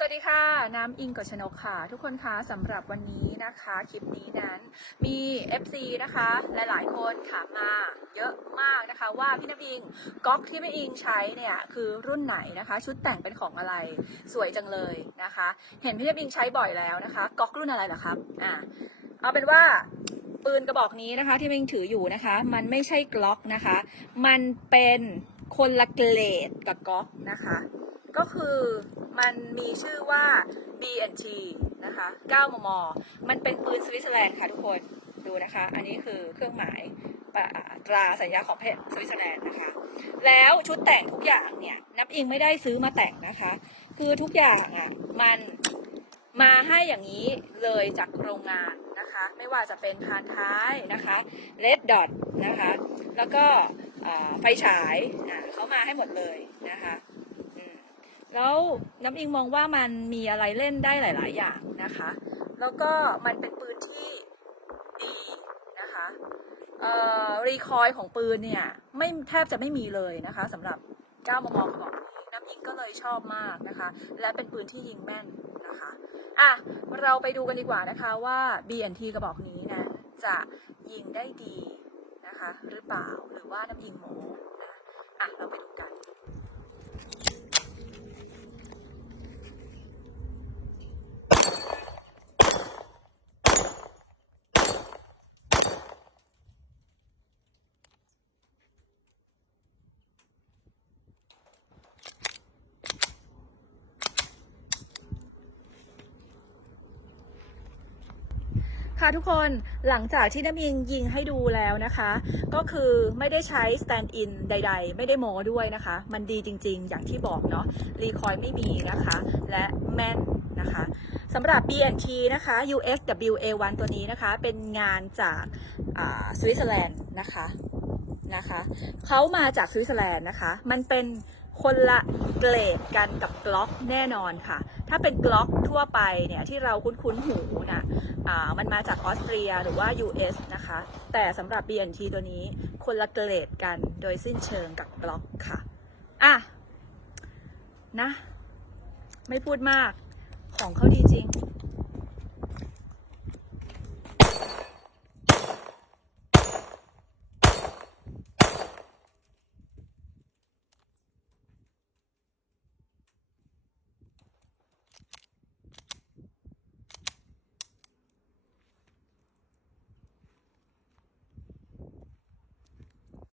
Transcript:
สดีค่ะ น้ำอิงกฤชนกค่ะ ทุกคนคะสำหรับวันนี้นะคะ คลิปนี้นั้นมี FC นะคะ หลายๆ คนถามมาเยอะมากนะคะ ว่าพี่น้ำอิงก๊อกที่พี่อิงใช้เนี่ยคือรุ่นไหนนะคะ ชุดแต่งเป็นของอะไรสวยจังเลยนะคะ เห็นพี่น้ำอิงใช้บ่อยแล้วนะคะก๊อกรุ่นอะไรเหรอครับอ่าเอาเป็นว่าปืนกระบอกนี้นะคะ ที่พี่อิงถืออยู่นะคะ มันไม่ใช่กล็อกนะคะ มันเป็นคนละเกรดกับก๊อกนะคะ ก็คือมันมีชื่อว่า BNT นะคะ 9 มม มันเป็นปืนสวิตเซอร์แลนด์ค่ะทุกคน ดูนะคะ อันนี้คือเครื่องหมายตราสัญญาของประเทศสวิตเซอร์แลนด์นะคะ แล้วชุดแต่งทุกอย่างเนี่ย นับอิงไม่ได้ซื้อมาแต่งนะคะ คือทุกอย่างอะ มันมาให้อย่างนี้เลยจากโรงงานนะคะ ไม่ว่าจะเป็นพานท้ายนะคะ Red Dot นะคะ แล้วก็ไฟฉายอ่าเขามาให้หมดเลยนะคะ แล้วน้ำอิงมองว่ามันมีอะไรเล่นได้หลาย ๆ อย่างนะคะ แล้วก็มันเป็นปืนที่ดีนะคะเอ่อรีคอยของปืนเนี่ยไม่แทบจะไม่มีเลยนะคะสำหรับ9มมกระบอกนี้น้ำอิงก็เลยชอบมากนะคะ และเป็นปืนที่ยิงแม่นนะคะอะเราไปดูกันดีกว่านะคะว่า BNT กระบอกนี้นะจะยิงได้ดีนะคะ หรือเปล่าหรือว่าน้ำอิงโมนะอะเราไปดูกัน ค่ะทุกคนหลังจากที่น้ำยิงยิงให้ดูแล้วนะคะ ก็คือไม่ได้ใช้ stand in ใด ๆ ไม่ได้โมด้วยนะคะ มันดีจริง ๆ อย่างที่บอกเนาะรีคอยไม่มีนะคะ และแม่นนะคะสำหรับ BNT นะคะ USWA1 ตัวนี้นะคะ เป็นงานจากสวิตเซอร์แลนด์นะคะนะคะเขามาจากสวิตเซอร์แลนด์นะคะ มันเป็น คนละเกรดกันกับกล็อกแน่นอนค่ะ ถ้าเป็นกล็อกทั่วไปเนี่ยที่เราคุ้นๆหูนะอ่ามันมาจากออสเตรียหรือว่า US นะคะ แต่สำหรับ BNT ตัวนี้คนละเกรดกันโดยสิ้นเชิงกับกล็อกค่ะ อะ นะ ไม่พูดมากของเขาดีจริง